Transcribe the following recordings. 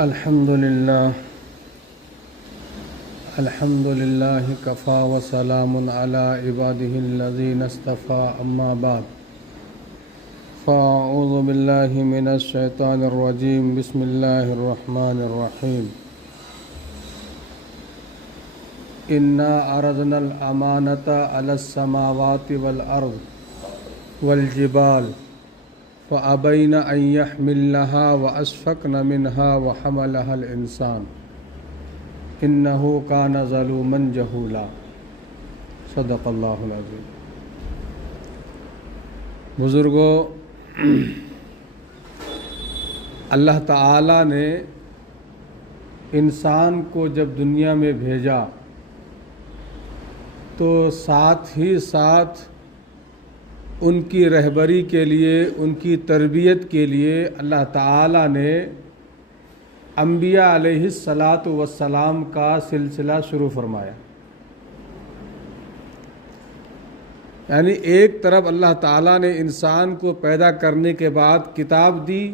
الحمد لله كفى وسلام على عباده الذين اصطفى أما بعد فأعوذ بالله من الشيطان الرجيم بسم الله الرحمن الرحيم إنا عرضنا الأمانة على السماوات والأرض والجبال فأبين أن يحملنها وأشفقن منها وحملها الإنسان إنه كان ظلوما جهولا صدق اللہ العظیم۔ بزرگوں، اللہ تعالیٰ نے انسان کو جب دنیا میں بھیجا تو ساتھ ہی ساتھ ان کی رہبری کے لیے، ان کی تربیت کے لیے اللہ تعالیٰ نے انبیاء علیہ الصلاۃ کا سلسلہ شروع فرمایا۔ یعنی ایک طرف اللہ تعالیٰ نے انسان کو پیدا کرنے کے بعد کتاب دی،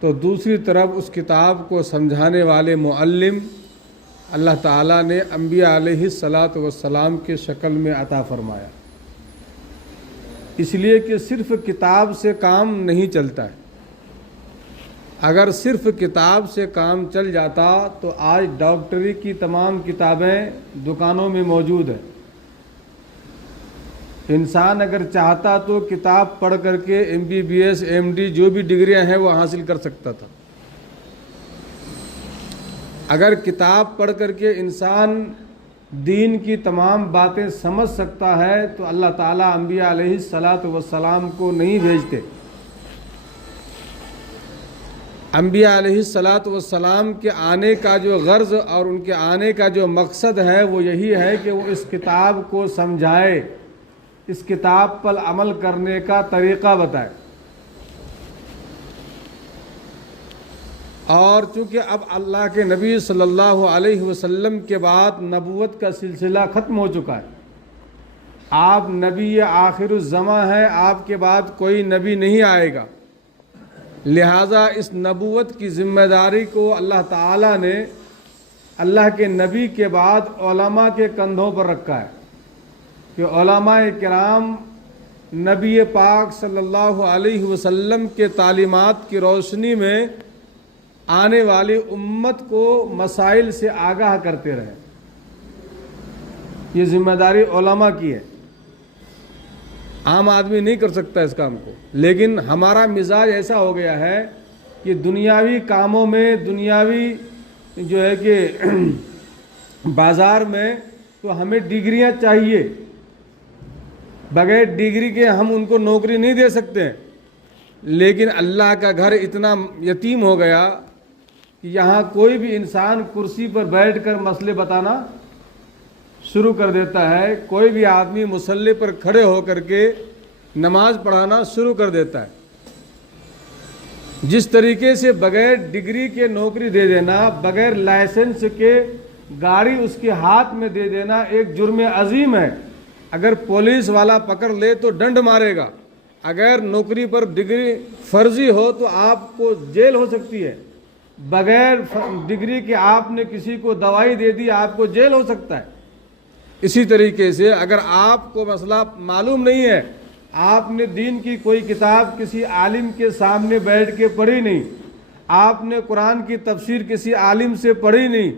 تو دوسری طرف اس کتاب کو سمجھانے والے معلم اللہ تعالیٰ نے انبیاء علیہ الصلاۃ کے شکل میں عطا فرمایا۔ اس لیے کہ صرف کتاب سے کام نہیں چلتا ہے۔ اگر صرف کتاب سے کام چل جاتا تو آج ڈاکٹری کی تمام کتابیں دکانوں میں موجود ہیں۔ انسان اگر چاہتا تو کتاب پڑھ کر کے MBBS MD جو بھی ڈگریاں ہیں وہ حاصل کر سکتا تھا۔ اگر کتاب پڑھ کر کے انسان دین کی تمام باتیں سمجھ سکتا ہے تو اللہ تعالیٰ انبیاء علیہ السلام کو نہیں بھیجتے۔ انبیاء علیہ السلام کے آنے کا جو غرض اور ان کے آنے کا جو مقصد ہے وہ یہی ہے کہ وہ اس کتاب کو سمجھائے، اس کتاب پر عمل کرنے کا طریقہ بتائے۔ اور چونکہ اب اللہ کے نبی صلی اللہ علیہ وسلم کے بعد نبوت کا سلسلہ ختم ہو چکا ہے، آپ نبی آخر الزماں ہیں، آپ کے بعد کوئی نبی نہیں آئے گا، لہٰذا اس نبوت کی ذمہ داری کو اللہ تعالیٰ نے اللہ کے نبی کے بعد علماء کے کندھوں پر رکھا ہے کہ علماء کرام نبی پاک صلی اللہ علیہ وسلم کے تعلیمات کی روشنی میں آنے والی امت کو مسائل سے آگاہ کرتے رہے۔ یہ ذمہ داری علماء کی ہے، عام آدمی نہیں کر سکتا اس کام کو۔ لیکن ہمارا مزاج ایسا ہو گیا ہے کہ دنیاوی کاموں میں، دنیاوی جو ہے کہ بازار میں تو ہمیں ڈگریاں چاہیے، بغیر ڈگری کے ہم ان کو نوکری نہیں دے سکتے ہیں۔ لیکن اللہ کا گھر اتنا یتیم ہو گیا کہ یہاں کوئی بھی انسان کرسی پر بیٹھ کر مسئلے بتانا شروع کر دیتا ہے، کوئی بھی آدمی مصلی پر کھڑے ہو کر کے نماز پڑھانا شروع کر دیتا ہے۔ جس طریقے سے بغیر ڈگری کے نوکری دے دینا، بغیر لائسنس کے گاڑی اس کے ہاتھ میں دے دینا ایک جرم عظیم ہے۔ اگر پولیس والا پکڑ لے تو ڈنڈ مارے گا، اگر نوکری پر ڈگری فرضی ہو تو آپ کو جیل ہو سکتی ہے، بغیر ڈگری کے آپ نے کسی کو دوائی دے دی آپ کو جیل ہو سکتا ہے۔ اسی طریقے سے اگر آپ کو مسئلہ معلوم نہیں ہے، آپ نے دین کی کوئی کتاب کسی عالم کے سامنے بیٹھ کے پڑھی نہیں، آپ نے قرآن کی تفسیر کسی عالم سے پڑھی نہیں،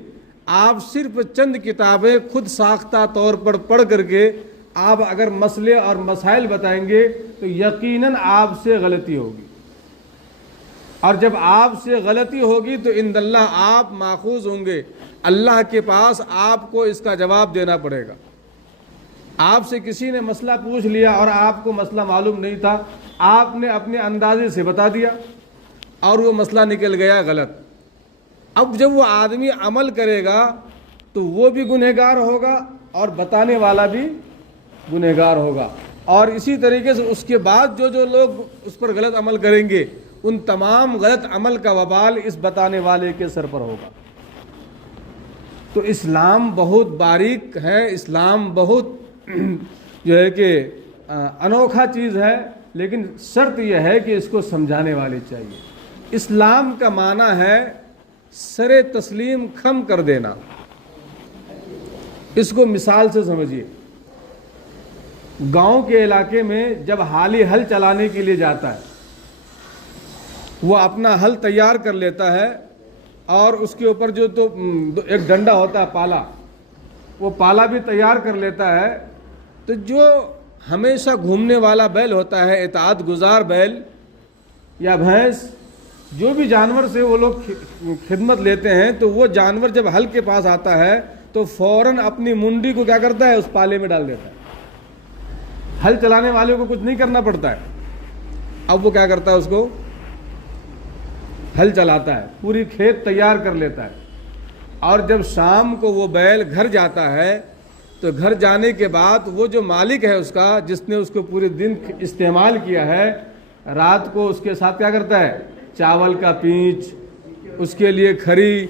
آپ صرف چند کتابیں خود ساختہ طور پر پڑھ کر کے آپ اگر مسئلے اور مسائل بتائیں گے تو یقیناً آپ سے غلطی ہوگی، اور جب آپ سے غلطی ہوگی تو عند اللہ آپ ماخوذ ہوں گے، اللہ کے پاس آپ کو اس کا جواب دینا پڑے گا۔ آپ سے کسی نے مسئلہ پوچھ لیا اور آپ کو مسئلہ معلوم نہیں تھا، آپ نے اپنے اندازے سے بتا دیا اور وہ مسئلہ نکل گیا غلط۔ اب جب وہ آدمی عمل کرے گا تو وہ بھی گنہگار ہوگا اور بتانے والا بھی گنہگار ہوگا، اور اسی طریقے سے اس کے بعد جو لوگ اس پر غلط عمل کریں گے ان تمام غلط عمل کا وبال اس بتانے والے کے سر پر ہوگا۔ تو اسلام بہت باریک ہے، اسلام بہت جو ہے کہ انوکھا چیز ہے، لیکن شرط یہ ہے کہ اس کو سمجھانے والے چاہیے۔ اسلام کا معنی ہے سر تسلیم خم کر دینا. اس کو مثال سے سمجھیے. گاؤں کے علاقے میں جب حالی ہل چلانے کے لیے جاتا ہے, وہ اپنا ہل تیار کر لیتا ہے اور اس کے اوپر جو تو ایک ڈنڈا ہوتا ہے پالا, وہ پالا بھی تیار کر لیتا ہے. تو جو ہمیشہ گھومنے والا بیل ہوتا ہے, اطاعت گزار بیل یا بھینس, جو بھی جانور سے وہ لوگ خدمت لیتے ہیں, تو وہ جانور جب ہل کے پاس آتا ہے تو فوراً اپنی منڈی کو کیا کرتا ہے, اس پالے میں ڈال دیتا ہے. ہل چلانے والے کو کچھ نہیں کرنا پڑتا ہے. اب وہ کیا کرتا ہے, اس کو ہل چلاتا ہے, پوری کھیت تیار کر لیتا ہے. اور جب شام کو وہ بیل گھر جاتا ہے تو گھر جانے کے بعد وہ جو مالک ہے اس کا, جس نے اس کو پورے دن استعمال کیا ہے, رات کو اس کے ساتھ کیا کرتا ہے, چاول کا پیچ, اس کے لیے کھری,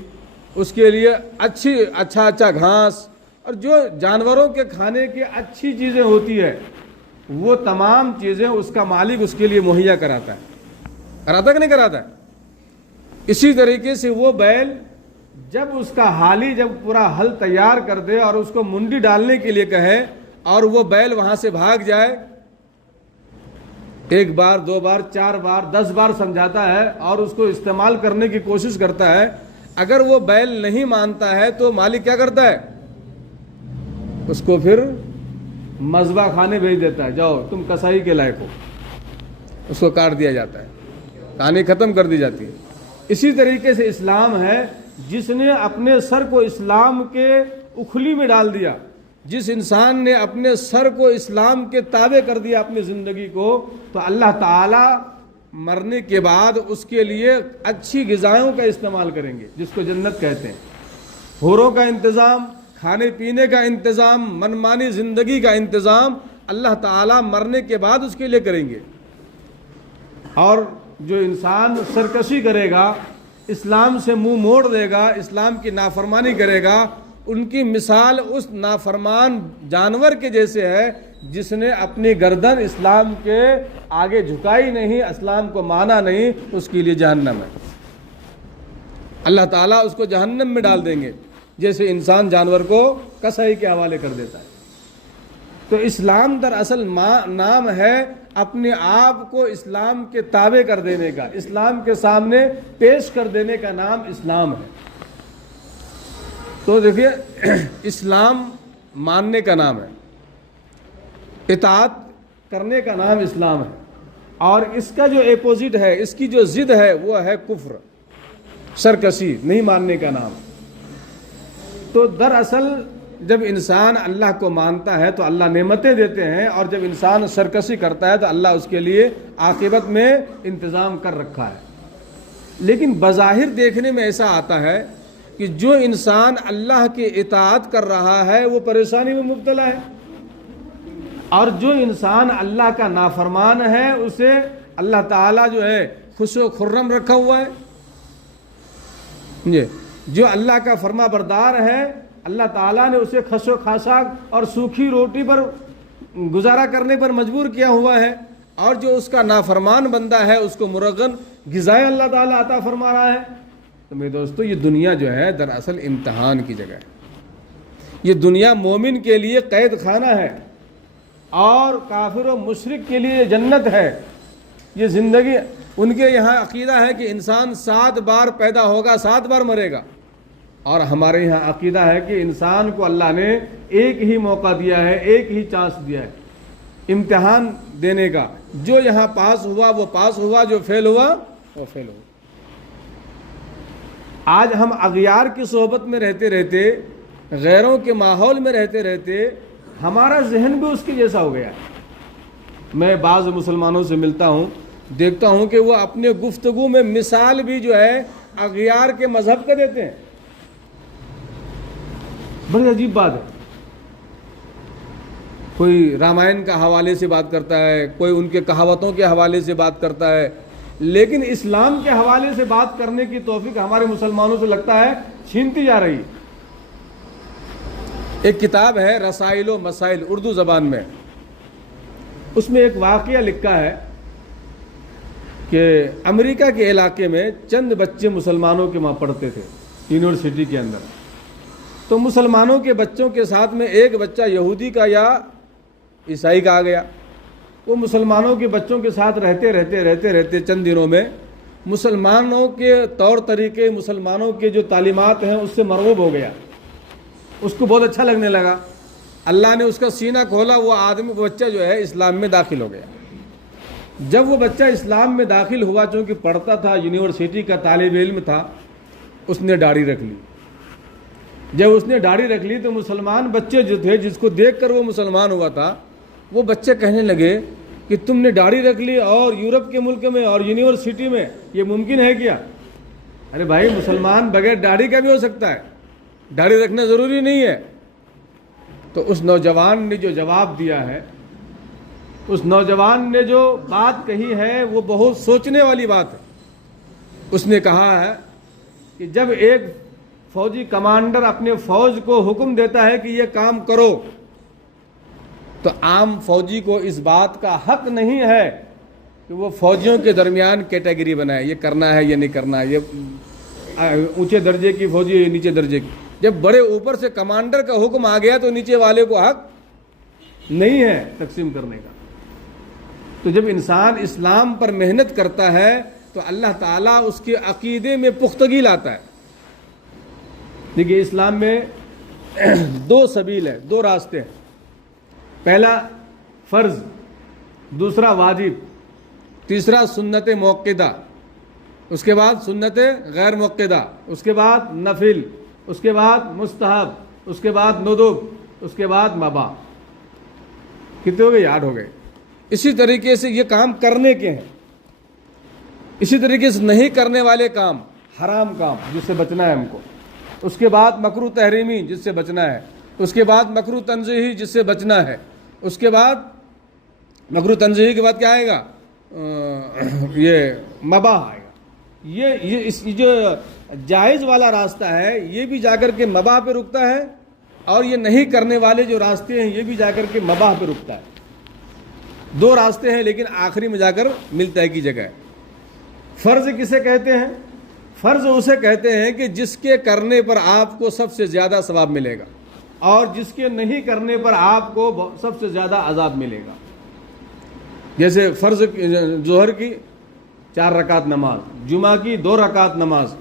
اس کے لیے اچھا گھاس, اور جو جانوروں کے کھانے کی اچھی چیزیں ہوتی ہے وہ تمام چیزیں اس کا مالک اس کے لیے مہیا کراتا ہے. کراتا کہ نہیں کراتا ہے؟ اسی طریقے سے وہ بیل جب اس کا حالی جب پورا ہل تیار کر دے اور اس کو منڈی ڈالنے کے لیے کہے, اور وہ بیل وہاں سے بھاگ جائے, 1 بار 2 بار 4 بار 10 بار سمجھاتا ہے اور اس کو استعمال کرنے کی کوشش کرتا ہے, اگر وہ بیل نہیں مانتا ہے تو مالک کیا کرتا ہے, اس کو پھر مذبح خانے بھیج دیتا ہے, جاؤ تم کسائی کے لائق ہو. اس کو کاٹ دیا جاتا ہے, کہانی ختم کر دی جاتی ہے. اسی طریقے سے اسلام ہے, جس نے اپنے سر کو اسلام کے اکھلی میں ڈال دیا, جس انسان نے اپنے سر کو اسلام کے تابع کر دیا اپنی زندگی کو, تو اللہ تعالی مرنے کے بعد اس کے لیے اچھی غذاؤں کا استعمال کریں گے, جس کو جنت کہتے ہیں. حوروں کا انتظام, کھانے پینے کا انتظام, منمانی زندگی کا انتظام اللہ تعالی مرنے کے بعد اس کے لیے کریں گے. اور جو انسان سرکشی کرے گا, اسلام سے منہ موڑ دے گا, اسلام کی نافرمانی کرے گا, ان کی مثال اس نافرمان جانور کے جیسے ہے جس نے اپنی گردن اسلام کے آگے جھکائی نہیں, اسلام کو مانا نہیں. اس کے لیے جہنم ہے. اللہ تعالیٰ اس کو جہنم میں ڈال دیں گے, جیسے انسان جانور کو کسائی کے حوالے کر دیتا ہے. تو اسلام دراصل نام ہے اپنے آپ کو اسلام کے تابع کر دینے کا, اسلام کے سامنے پیش کر دینے کا نام اسلام ہے. تو دیکھیے, اسلام ماننے کا نام ہے, اطاعت کرنے کا نام اسلام ہے, اور اس کا جو اپوزٹ ہے, اس کی جو ضد ہے, وہ ہے کفر, سرکشی, نہیں ماننے کا نام. تو دراصل جب انسان اللہ کو مانتا ہے تو اللہ نعمتیں دیتے ہیں, اور جب انسان سرکشی کرتا ہے تو اللہ اس کے لیے عاقبت میں انتظام کر رکھا ہے. لیکن بظاہر دیکھنے میں ایسا آتا ہے کہ جو انسان اللہ کی اطاعت کر رہا ہے وہ پریشانی میں مبتلا ہے, اور جو انسان اللہ کا نافرمان ہے اسے اللہ تعالیٰ جو ہے خوش و خرم رکھا ہوا ہے. جو اللہ کا فرما بردار ہے, اللہ تعالیٰ نے اسے خس و خاشاک اور سوکھی روٹی پر گزارا کرنے پر مجبور کیا ہوا ہے, اور جو اس کا نافرمان بندہ ہے اس کو مرغن غذائیں اللہ تعالیٰ عطا فرما رہا ہے. تو میرے دوستو, یہ دنیا جو ہے دراصل امتحان کی جگہ ہے. یہ دنیا مومن کے لیے قید خانہ ہے, اور کافر و مشرک کے لیے جنت ہے. یہ زندگی, ان کے یہاں عقیدہ ہے کہ انسان 7 بار پیدا ہوگا, 7 بار مرے گا, اور ہمارے یہاں عقیدہ ہے کہ انسان کو اللہ نے ایک ہی موقع دیا ہے, ایک ہی چانس دیا ہے امتحان دینے کا. جو یہاں پاس ہوا وہ پاس ہوا, جو فیل ہوا وہ فیل ہوا. آج ہم اغیار کی صحبت میں رہتے رہتے, غیروں کے ماحول میں رہتے رہتے, ہمارا ذہن بھی اس کے جیسا ہو گیا ہے. میں بعض مسلمانوں سے ملتا ہوں, دیکھتا ہوں کہ وہ اپنے گفتگو میں مثال بھی جو ہے اغیار کے مذہب کا دیتے ہیں. بڑی عجیب بات ہے. کوئی رامائن کا حوالے سے بات کرتا ہے, کوئی ان کے کہاوتوں کے حوالے سے بات کرتا ہے, لیکن اسلام کے حوالے سے بات کرنے کی توفیق ہمارے مسلمانوں سے لگتا ہے چھینتی جا رہی. ایک کتاب ہے رسائل و مسائل, اردو زبان میں, اس میں ایک واقعہ لکھا ہے کہ امریکہ کے علاقے میں چند بچے مسلمانوں کے وہاں پڑھتے تھے یونیورسٹی کے اندر. تو مسلمانوں کے بچوں کے ساتھ میں ایک بچہ یہودی کا یا عیسائی کا آ گیا. وہ مسلمانوں کے بچوں کے ساتھ رہتے چند دنوں میں مسلمانوں کے طور طریقے، مسلمانوں کے جو تعلیمات ہیں اس سے مرغوب ہو گیا. اس کو بہت اچھا لگنے لگا. اللہ نے اس کا سینہ کھولا، وہ بچہ جو ہے اسلام میں داخل ہو گیا. جب وہ بچہ اسلام میں داخل ہوا، چونکہ پڑھتا تھا، یونیورسٹی کا طالب علم تھا، اس نے داڑھی رکھ لی. جب اس نے داڑھی رکھ لی تو مسلمان بچے جو تھے، جس کو دیکھ کر وہ مسلمان ہوا تھا، وہ بچے کہنے لگے کہ تم نے داڑھی رکھ لی اور یورپ کے ملک میں اور یونیورسٹی میں، یہ ممکن ہے کیا؟ ارے بھائی، مسلمان بغیر داڑھی کا بھی ہو سکتا ہے، داڑھی رکھنا ضروری نہیں ہے. تو اس نوجوان نے جو جواب دیا ہے، اس نوجوان نے جو بات کہی ہے، وہ بہت سوچنے والی بات ہے. اس نے کہا ہے کہ جب ایک فوجی کمانڈر اپنے فوج کو حکم دیتا ہے کہ یہ کام کرو، تو عام فوجی کو اس بات کا حق نہیں ہے کہ وہ فوجیوں کے درمیان کیٹیگری بنائے، یہ کرنا ہے یہ نہیں کرنا ہے، یہ اونچے درجے کی فوجی ہے، یہ نیچے درجے کی. جب بڑے اوپر سے کمانڈر کا حکم آ گیا تو نیچے والے کو حق نہیں ہے تقسیم کرنے کا. تو جب انسان اسلام پر محنت کرتا ہے تو اللہ تعالیٰ اس کے عقیدے میں پختگی لاتا ہے. دیکھیے، اسلام میں دو سبیل ہے، دو راستے ہیں. پہلا فرض، دوسرا واجب، تیسرا سنت موقدہ، اس کے بعد سنت غیر موقدہ، اس کے بعد نفل، اس کے بعد مستحب، اس کے بعد ندب، اس کے بعد مباح. کتنے ہو گئے؟ 8 ہو گئے. اسی طریقے سے یہ کام کرنے کے ہیں. اسی طریقے سے نہیں کرنے والے کام، حرام کام جس سے بچنا ہے ہم کو. اس کے بعد مکروہ تحریمی جس سے بچنا ہے. اس کے بعد مکروہ تنزیہی جس سے بچنا ہے. اس کے بعد مکروہ تنزیہی کے بعد کیا آئے گا؟ یہ مباح آئے گا. یہ جو جائز والا راستہ ہے، یہ بھی جا کر کے مباح پہ رکتا ہے، اور یہ نہیں کرنے والے جو راستے ہیں یہ بھی جا کر کے مباح پہ رکتا ہے. دو راستے ہیں، لیکن آخری میں جا کر ملتا ہے کی جگہ. فرض کسے کہتے ہیں؟ فرض اسے کہتے ہیں کہ جس کے کرنے پر آپ کو سب سے زیادہ ثواب ملے گا، اور جس کے نہیں کرنے پر آپ کو سب سے زیادہ عذاب ملے گا. جیسے فرض ظہر کی 4 رکعت نماز، جمعہ کی 2 رکعت نماز،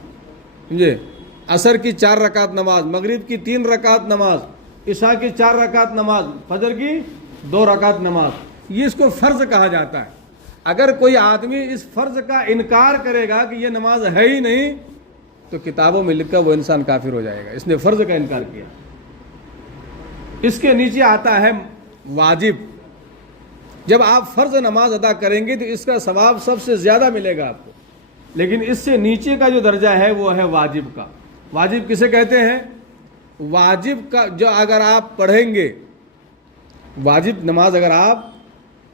سمجھے، عصر کی 4 رکعت نماز، مغرب کی 3 رکعت نماز، عشاء کی 4 رکعت نماز، فجر کی 2 رکعت نماز. یہ اس کو فرض کہا جاتا ہے. اگر کوئی آدمی اس فرض کا انکار کرے گا کہ یہ نماز ہے ہی نہیں، تو کتابوں میں لکھا وہ انسان کافر ہو جائے گا، اس نے فرض کا انکار کیا. اس کے نیچے آتا ہے واجب. جب آپ فرض نماز ادا کریں گے تو اس کا ثواب سب سے زیادہ ملے گا آپ کو. لیکن اس سے نیچے کا جو درجہ ہے وہ ہے واجب کا. واجب کسے کہتے ہیں؟ واجب کا جو اگر آپ پڑھیں گے، واجب نماز اگر آپ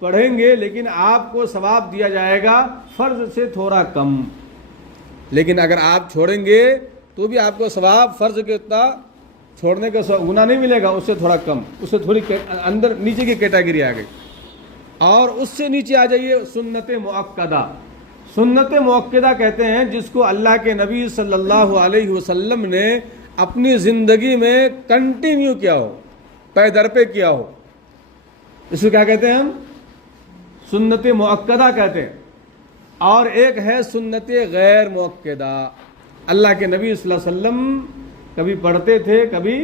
پڑھیں گے لیکن آپ کو ثواب دیا جائے گا فرض سے تھوڑا کم. لیکن اگر آپ چھوڑیں گے تو بھی آپ کو ثواب فرض کے اتنا چھوڑنے کا گناہ نہیں ملے گا، اس سے تھوڑا کم، اس سے تھوڑی اندر نیچے کی کیٹیگری آ گئی. اور اس سے نیچے آ جائیے سنت مؤکدہ. سنت مؤکدہ کہتے ہیں جس کو اللہ کے نبی صلی اللہ علیہ وسلم نے اپنی زندگی میں کنٹینیو کیا ہو، پے در پہ کیا ہو. اس کو کیا کہتے ہیں ہم؟ سنت مؤکدہ کہتے ہیں. اور ایک ہے سنت غیر مؤکدہ. اللہ کے نبی صلی اللہ علیہ وسلم کبھی پڑھتے تھے، کبھی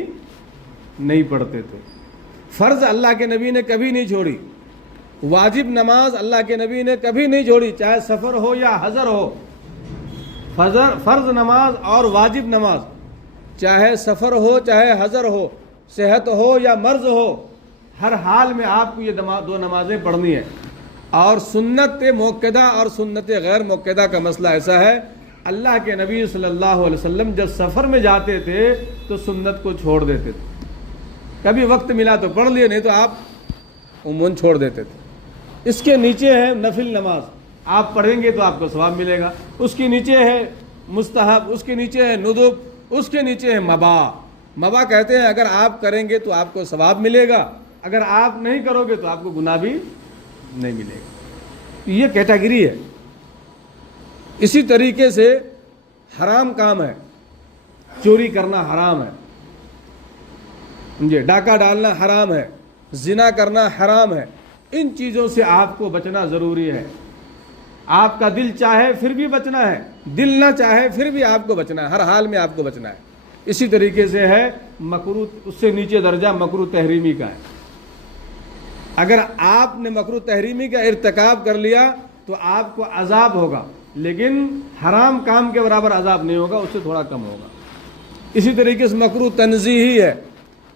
نہیں پڑھتے تھے. فرض اللہ کے نبی نے کبھی نہیں چھوڑی. واجب نماز اللہ کے نبی نے کبھی نہیں چھوڑی، چاہے سفر ہو یا حضر ہو. فرض نماز اور واجب نماز چاہے سفر ہو چاہے حضر ہو، صحت ہو یا مرض ہو، ہر حال میں آپ کو یہ 2 نمازیں پڑھنی ہے. اور سنت موقدہ اور سنت غیر موقدہ کا مسئلہ ایسا ہے، اللہ کے نبی صلی اللہ علیہ وسلم جب سفر میں جاتے تھے تو سنت کو چھوڑ دیتے تھے. کبھی وقت ملا تو پڑھ لیے، نہیں تو آپ عموماً چھوڑ دیتے تھے. اس کے نیچے ہے نفل نماز، آپ پڑھیں گے تو آپ کو ثواب ملے گا. اس کے نیچے ہے مستحب، اس کے نیچے ہے ندب، اس کے نیچے ہے مباح. مباح کہتے ہیں اگر آپ کریں گے تو آپ کو ثواب ملے گا، اگر آپ نہیں کرو گے تو آپ کو گناہ بھی نہیں ملے گا. یہ کیٹیگری ہے. اسی طریقے سے حرام کام ہے، چوری کرنا حرام ہے، ڈاکہ ڈالنا حرام ہے، زنا کرنا حرام ہے. ان چیزوں سے آپ کو بچنا ضروری ہے. آپ کا دل چاہے پھر بھی بچنا ہے، دل نہ چاہے پھر بھی آپ کو بچنا ہے، ہر حال میں آپ کو بچنا ہے. اسی طریقے سے ہے مکروہ، اس سے نیچے درجہ مکروہ تحریمی کا ہے. اگر آپ نے مکروہ تحریمی کا ارتکاب کر لیا تو آپ کو عذاب ہوگا، لیکن حرام کام کے برابر عذاب نہیں ہوگا، اس سے تھوڑا کم ہوگا. اسی طریقے سے مکروہ تنزیہی ہے.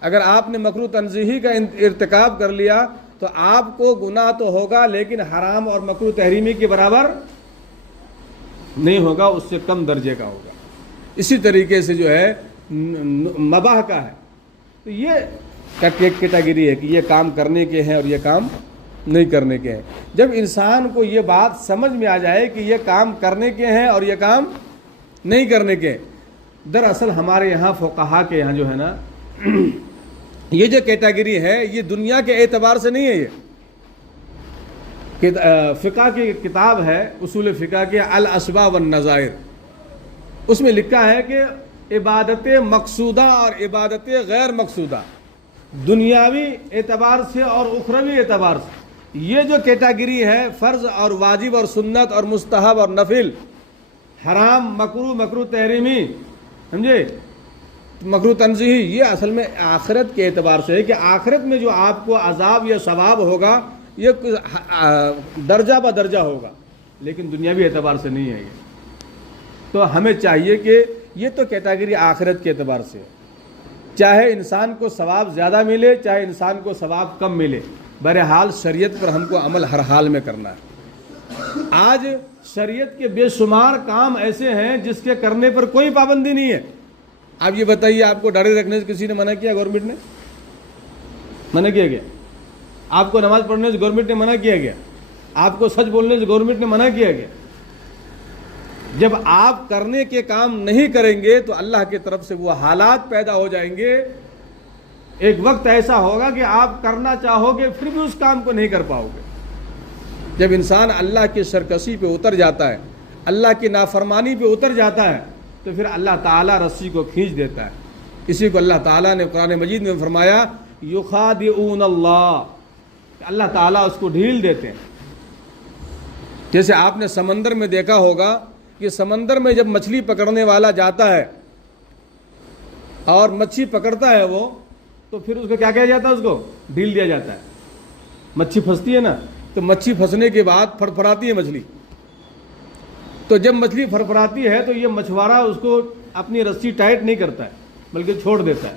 اگر آپ نے مکروہ تنزیہی کا ارتکاب کر لیا تو آپ کو گناہ تو ہوگا، لیکن حرام اور مکروہ تحریمی کے برابر نہیں ہوگا، اس سے کم درجے کا ہوگا. اسی طریقے سے جو ہے مباح کا ہے، تو یہ کیٹیگری ہے کہ یہ کام کرنے کے ہیں اور یہ کام نہیں کرنے کے ہیں. جب انسان کو یہ بات سمجھ میں آ جائے کہ یہ کام کرنے کے ہیں اور یہ کام نہیں کرنے کے، دراصل ہمارے یہاں فقہا کے یہاں جو ہے نا یہ جو کیٹیگری ہے یہ دنیا کے اعتبار سے نہیں ہے. یہ فقہ کی کتاب ہے، اصول فقہ کے الاسباب والنظائر، اس میں لکھا ہے کہ عبادت مقصودہ اور عبادت غیر مقصودہ، دنیاوی اعتبار سے اور اخروی اعتبار سے، یہ جو کیٹیگری ہے فرض اور واجب اور سنت اور مستحب اور نفل، حرام مکروہ مکروہ تحریمی، سمجھے، مکروہ تنزیہی، یہ اصل میں آخرت کے اعتبار سے ہے کہ آخرت میں جو آپ کو عذاب یا ثواب ہوگا یہ درجہ بہ درجہ ہوگا، لیکن دنیاوی اعتبار سے نہیں ہے. یہ تو ہمیں چاہیے کہ یہ تو کیٹیگری آخرت کے اعتبار سے ہے، چاہے انسان کو ثواب زیادہ ملے چاہے انسان کو ثواب کم ملے، بہرحال شریعت پر ہم کو عمل ہر حال میں کرنا ہے. آج شریعت کے بے شمار کام ایسے ہیں جس کے کرنے پر کوئی پابندی نہیں ہے. آپ یہ بتائیے، آپ کو داڑھی رکھنے سے کسی نے منع کیا؟ گورنمنٹ نے منع کیا گیا؟ آپ کو نماز پڑھنے سے گورنمنٹ نے منع کیا گیا؟ آپ کو سچ بولنے سے گورنمنٹ نے منع کیا گیا؟ جب آپ کرنے کے کام نہیں کریں گے تو اللہ کی طرف سے وہ حالات پیدا ہو جائیں گے. ایک وقت ایسا ہوگا کہ آپ کرنا چاہو گے پھر بھی اس کام کو نہیں کر پاؤ گے. جب انسان اللہ کی سرکشی پہ اتر جاتا ہے، اللہ کی نافرمانی پہ اتر جاتا ہے، تو پھر اللہ تعالیٰ رسی کو کھینچ دیتا ہے. اسی کو اللہ تعالیٰ نے قرآن مجید میں فرمایا یخادعون اللہ، اللہ تعالیٰ اس کو ڈھیل دیتے ہیں. جیسے آپ نے سمندر میں دیکھا ہوگا کہ سمندر میں جب مچھلی پکڑنے والا جاتا ہے اور مچھلی پکڑتا ہے وہ، تو پھر اس کو کیا کہا جاتا ہے؟ اس کو ڈھیل دیا جاتا ہے. مچھلی پھنستی ہے نا، تو مچھلی پھنسنے کے بعد پھڑپھڑاتی ہے مچھلی. تو جب مچھلی پھڑپھڑاتی ہے تو یہ مچھوارا اس کو اپنی رسی ٹائٹ نہیں کرتا ہے بلکہ چھوڑ دیتا ہے.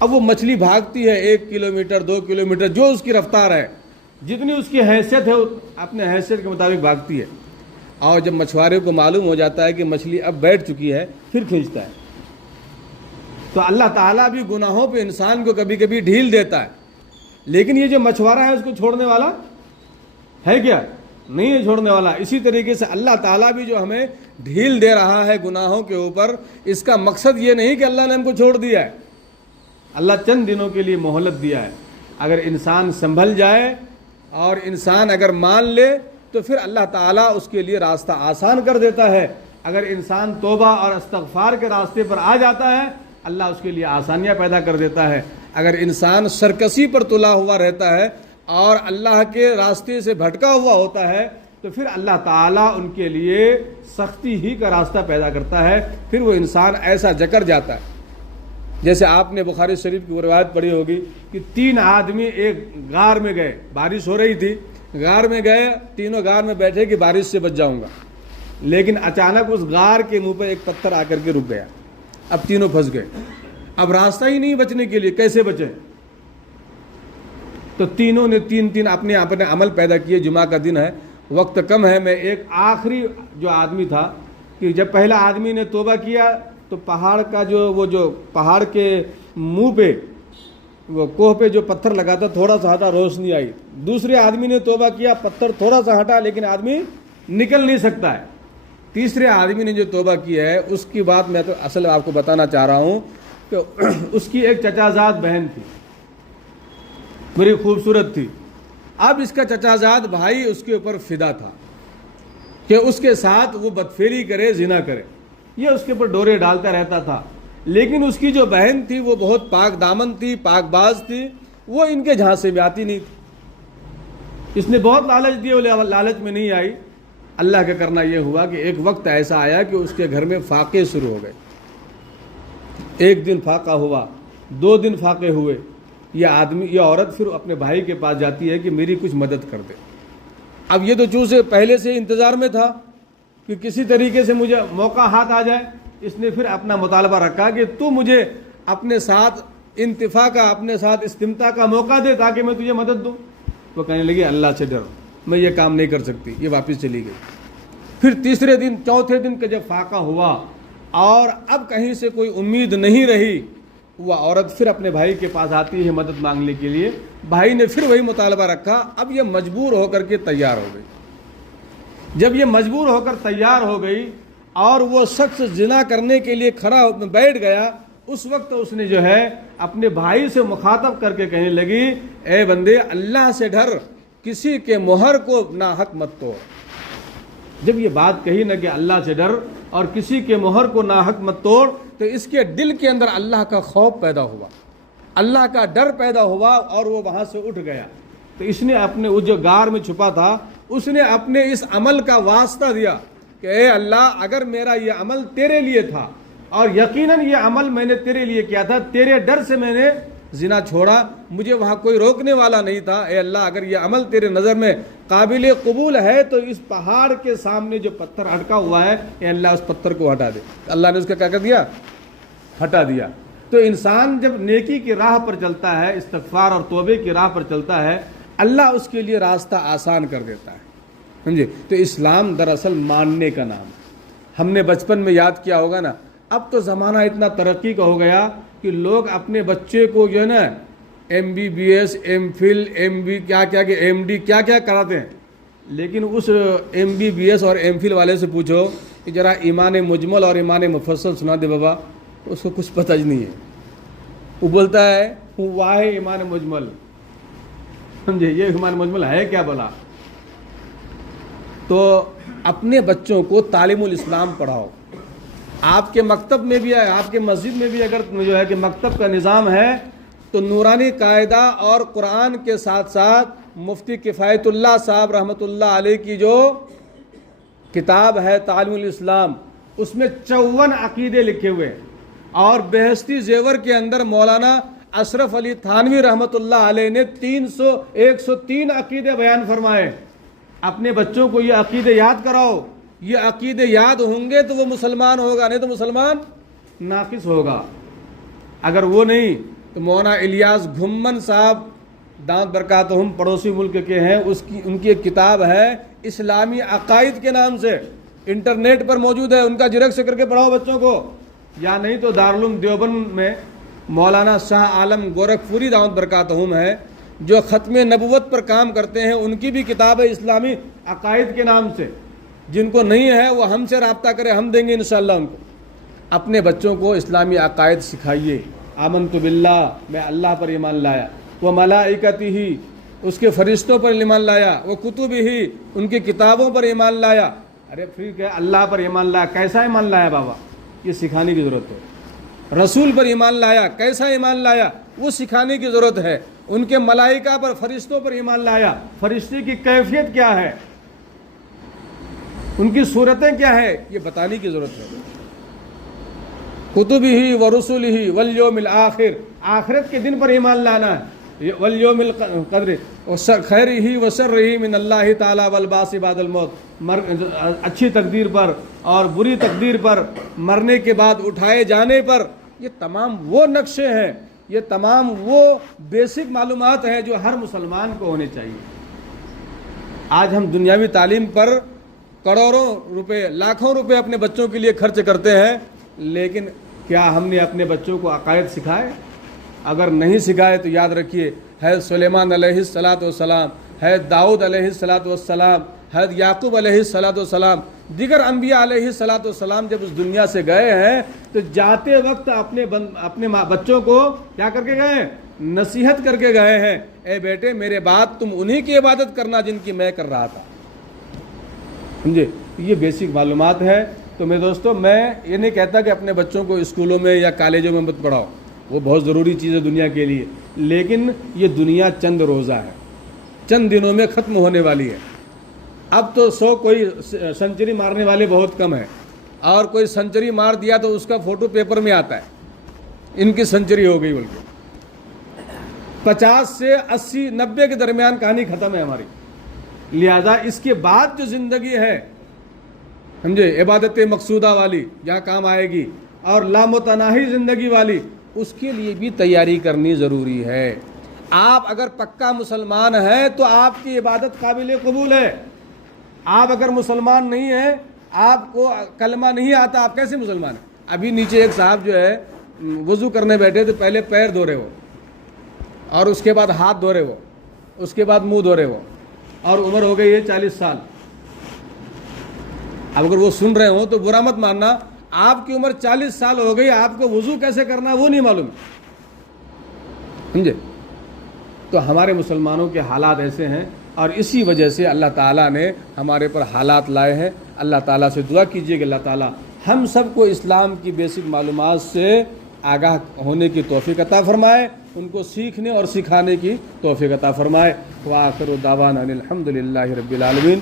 اب وہ مچھلی بھاگتی ہے 1 کلومیٹر 2 کلومیٹر، جو اس کی رفتار ہے، جتنی اس کی حیثیت ہے اپنے حیثیت کے مطابق بھاگتی ہے. اور جب مچھوارے کو معلوم ہو جاتا ہے کہ مچھلی اب بیٹھ چکی ہے پھر کھینچتا ہے. تو اللہ تعالیٰ بھی گناہوں پہ انسان کو کبھی کبھی ڈھیل دیتا ہے، لیکن یہ جو مچھوارا ہے اس کو چھوڑنے والا ہے کیا؟ نہیں ہے چھوڑنے والا. اسی طریقے سے اللہ تعالیٰ بھی جو ہمیں ڈھیل دے رہا ہے گناہوں کے اوپر، اس کا مقصد یہ نہیں کہ اللہ نے ہم کو چھوڑ دیا ہے. اللہ چند دنوں کے لیے مہلت دیا ہے. اگر انسان سنبھل جائے اور انسان اگر مان لے تو پھر اللہ تعالیٰ اس کے لیے راستہ آسان کر دیتا ہے. اگر انسان توبہ اور استغفار کے راستے پر آ جاتا ہے اللہ اس کے لیے آسانیاں پیدا کر دیتا ہے. اگر انسان سرکشی پر تلا ہوا رہتا ہے اور اللہ کے راستے سے بھٹکا ہوا ہوتا ہے تو پھر اللہ تعالیٰ ان کے لیے سختی ہی کا راستہ پیدا کرتا ہے. پھر وہ انسان ایسا جکڑ جاتا ہے. جیسے آپ نے بخاری شریف کی وہ روایت پڑھی ہوگی کہ 3 آدمی ایک غار میں گئے، بارش ہو رہی تھی، غار میں گئے، تینوں غار میں بیٹھے کہ بارش سے بچ جاؤں گا، لیکن اچانک اس غار کے منہ پر ایک پتھر آ کر کے رک گیا. اب تینوں پھنس گئے، اب راستہ ہی نہیں بچنے کے لیے، کیسے بچیں؟ تو تینوں نے تین اپنے عمل پیدا کیے. جمعہ کا دن ہے، وقت کم ہے، میں ایک آخری جو آدمی تھا کہ جب پہلا آدمی نے توبہ کیا تو پہاڑ کا جو پہاڑ کے منہ پہ وہ کوہ پہ جو پتھر لگا تھا تھوڑا سا ہٹا، روشنی آئی. دوسرے آدمی نے توبہ کیا، پتھر تھوڑا سا ہٹا لیکن آدمی نکل نہیں سکتا ہے. تیسرے آدمی نے جو توبہ کی ہے اس کی بات میں تو اصل آپ کو بتانا چاہ رہا ہوں کہ اس کی ایک چچا زاد بہن تھی، بڑی خوبصورت تھی. اب اس کا چچا زاد بھائی اس کے اوپر فدا تھا. کہ اس کے ساتھ وہ بدفعلی کرے، زنا کرے، یہ اس کے اوپر ڈورے ڈالتا رہتا تھا. لیکن اس کی جو بہن تھی وہ بہت پاک دامن تھی، پاک باز تھی، وہ ان کے جھانسے میں آتی نہیں تھی. اس نے بہت لالچ دیا، وہ لالچ میں نہیں آئی. اللہ کا کرنا یہ ہوا کہ ایک وقت ایسا آیا کہ اس کے گھر میں فاقے شروع ہو گئے. ایک دن فاقہ ہوا، 2 دن فاقے ہوئے. یہ عورت پھر اپنے بھائی کے پاس جاتی ہے کہ میری کچھ مدد کر دے. اب یہ تو چونکہ پہلے سے انتظار میں تھا کہ کسی طریقے سے مجھے موقع ہاتھ آ جائے. اس نے پھر اپنا مطالبہ رکھا کہ تو مجھے اپنے ساتھ انتفاع کا، اپنے ساتھ استمتاع کا موقع دے تاکہ میں تجھے مدد دوں. وہ کہنے لگی اللہ سے ڈر، میں یہ کام نہیں کر سکتی. یہ واپس چلی گئی. پھر تیسرے دن، چوتھے دن کا جب فاقہ ہوا اور اب کہیں سے کوئی امید نہیں رہی، وہ عورت پھر اپنے بھائی کے پاس آتی ہے مدد مانگنے کے لیے. بھائی نے پھر وہی مطالبہ رکھا. اب یہ مجبور ہو کر کے تیار ہو گئی. جب یہ مجبور ہو کر تیار ہو گئی اور وہ شخص زنا کرنے کے لیے کھڑا بیٹھ گیا، اس وقت اس نے جو ہے اپنے بھائی سے مخاطب کر کے کہنے لگی اے بندے اللہ سے ڈر، کسی کے مہر کو ناحق مت توڑ. جب یہ بات کہی نا کہ اللہ سے ڈر اور کسی کے مہر کو ناحق مت توڑ، تو اس کے دل کے اندر اللہ کا خوف پیدا ہوا، اللہ کا ڈر پیدا ہوا اور وہ وہاں سے اٹھ گیا. تو اس نے اپنے وہ جو غار میں چھپا تھا، اس نے اپنے اس عمل کا واسطہ دیا کہ اے اللہ، اگر میرا یہ عمل تیرے لیے تھا اور یقیناً یہ عمل میں نے تیرے لیے کیا تھا، تیرے ڈر سے میں نے زنا چھوڑا، مجھے وہاں کوئی روکنے والا نہیں تھا. اے اللہ، اگر یہ عمل تیرے نظر میں قابل قبول ہے تو اس پہاڑ کے سامنے جو پتھر اٹکا ہوا ہے، اے اللہ اس پتھر کو ہٹا دے. اللہ نے اس کا کیا کر دیا؟ ہٹا دیا. تو انسان جب نیکی کی راہ پر چلتا ہے، استغفار اور توبے کی راہ پر چلتا ہے، اللہ اس کے لیے راستہ آسان کر دیتا ہے. سمجھے؟ تو اسلام دراصل ماننے کا نام ہے. ہم نے بچپن میں یاد کیا ہوگا نا. اب تو زمانہ اتنا ترقی کا ہو گیا کہ لوگ اپنے بچے کو جو ہے نا MBBS، MPhil، MB کیا کہ MD کیا کراتے ہیں. لیکن اس MBBS اور MPhil والے سے پوچھو کہ ذرا ایمان مجمل اور ایمان مفصل سنا دے بابا، اس کو کچھ پتہ نہیں ہے. وہ بولتا ہے واہ ایمان مجمل. سمجھے؟ یہ ایمان مجمل ہے کیا بولا؟ تو اپنے بچوں کو تعلیم الاسلام پڑھاؤ. آپ کے مکتب میں بھی ہے، آپ کے مسجد میں بھی اگر جو ہے کہ مکتب کا نظام ہے تو نورانی قاعدہ اور قرآن کے ساتھ ساتھ مفتی کفایت اللہ صاحب رحمۃ اللہ علیہ کی جو کتاب ہے تعلیم الاسلام، اس میں 54 عقیدے لکھے ہوئے ہیں. اور بہشتی زیور کے اندر مولانا اشرف علی تھانوی رحمۃ اللہ علیہ نے 103 عقیدے بیان فرمائے. اپنے بچوں کو یہ عقیدے یاد کراؤ. یہ عقیدے یاد ہوں گے تو وہ مسلمان ہوگا، نہیں تو مسلمان ناقص ہوگا. اگر وہ نہیں تو مولانا الیاس گھمن صاحب دامت برکاتہم پڑوسی ملک کے ہیں، ان کی ایک کتاب ہے اسلامی عقائد کے نام سے، انٹرنیٹ پر موجود ہے. ان کا جیرکس کر کے پڑھاؤ بچوں کو. یا نہیں تو دارالعلوم دیوبند میں مولانا شاہ عالم گورکھپوری دامت برکاتہم ہے، جو ختم نبوت پر کام کرتے ہیں. ان کی بھی کتاب ہے اسلامی عقائد کے نام سے. جن کو نہیں ہے وہ ہم سے رابطہ کرے، ہم دیں گے انشاءاللہ ان کو. اپنے بچوں کو اسلامی عقائد سکھائیے. آمنت باللہ، میں اللہ پر ایمان لایا، وہ ملائکتہ ہی، اس کے فرشتوں پر ایمان لایا، وہ کتب ہی، ان کی کتابوں پر ایمان لایا. ارے پھر کیا اللہ پر ایمان لایا؟ کیسا ایمان لایا بابا؟ یہ سکھانے کی ضرورت ہے. رسول پر ایمان لایا، کیسا ایمان لایا؟ وہ سکھانے کی ضرورت ہے. ان کے ملائکہ پر، فرشتوں پر ایمان لایا، فرشتے کی کیفیت کیا ہے، ان کی صورتیں کیا ہے، یہ بتانے کی ضرورت ہے. کتب ہی و رسول ہی والیوم الآخر، آخرت کے دن پر ایمان لانا ہے. والیوم القدر خیر ہی و شر ہی من اللہ تعالی والبعث بعد الموت، اچھی تقدیر پر اور بری تقدیر پر، مرنے کے بعد اٹھائے جانے پر. یہ تمام وہ نقشے ہیں، یہ تمام وہ بیسک معلومات ہیں جو ہر مسلمان کو ہونے چاہیے. آج ہم دنیاوی تعلیم پر کروڑوں روپے، لاکھوں روپے اپنے بچوں کے لیے خرچ کرتے ہیں، لیکن کیا ہم نے اپنے بچوں کو عقائد سکھائے؟ اگر نہیں سکھائے تو یاد رکھیے، حضرت سلیمان علیہ الصلاۃ والسلام، حضرت داؤد علیہ الصلاۃ والسلام، حضرت یعقوب علیہ الصلاۃ والسلام، دیگر انبیاء علیہ الصلاۃ والسلام جب اس دنیا سے گئے ہیں تو جاتے وقت اپنے بچوں کو کیا کر کے گئے ہیں؟ نصیحت کر کے گئے ہیں. اے بیٹے، میرے بعد تم انہی کی عبادت کرنا جن کی میں کر رہا تھا. سمجھے؟ یہ بیسک معلومات ہے. تو میرے دوستوں میں یہ نہیں کہتا کہ اپنے بچوں کو اسکولوں میں یا کالجوں میں مت پڑھاؤ، وہ بہت ضروری چیز ہے دنیا کے لیے، لیکن یہ دنیا چند روزہ ہے، چند دنوں میں ختم ہونے والی ہے. اب تو کوئی سنچری مارنے والے بہت کم ہیں، اور کوئی سنچری مار دیا تو اس کا فوٹو پیپر میں آتا ہے، ان کی سنچری ہو گئی، بلکہ 50 سے 80 90 کے درمیان کہانی ختم ہے ہماری. لہذا اس کے بعد جو زندگی ہے سمجھے، عبادت مقصودہ والی جہاں کام آئے گی، اور لامتناہی زندگی والی، اس کے لیے بھی تیاری کرنی ضروری ہے. آپ اگر پکا مسلمان ہیں تو آپ کی عبادت قابل قبول ہے. آپ اگر مسلمان نہیں ہیں، آپ کو کلمہ نہیں آتا، آپ کیسے مسلمان ہیں؟ ابھی نیچے ایک صاحب جو ہے وضو کرنے بیٹھے تو پہلے پیر دھو رہے وہ، اور اس کے بعد ہاتھ دھو رہے وہ، اس کے بعد منہ دھو رہے وہ، اور عمر ہو گئی ہے 40 سال. اب اگر وہ سن رہے ہوں تو برا مت ماننا، آپ کی عمر 40 سال ہو گئی، آپ کو وضو کیسے کرنا وہ نہیں معلوم، سمجھے؟ تو ہمارے مسلمانوں کے حالات ایسے ہیں، اور اسی وجہ سے اللہ تعالیٰ نے ہمارے پر حالات لائے ہیں. اللہ تعالیٰ سے دعا کیجیے کہ اللہ تعالیٰ ہم سب کو اسلام کی بیسک معلومات سے آگاہ ہونے کی توفیق عطا فرمائے، ان کو سیکھنے اور سکھانے کی توفیق عطا فرمائے. وآخر دعوانا الحمد للہ رب العالمین.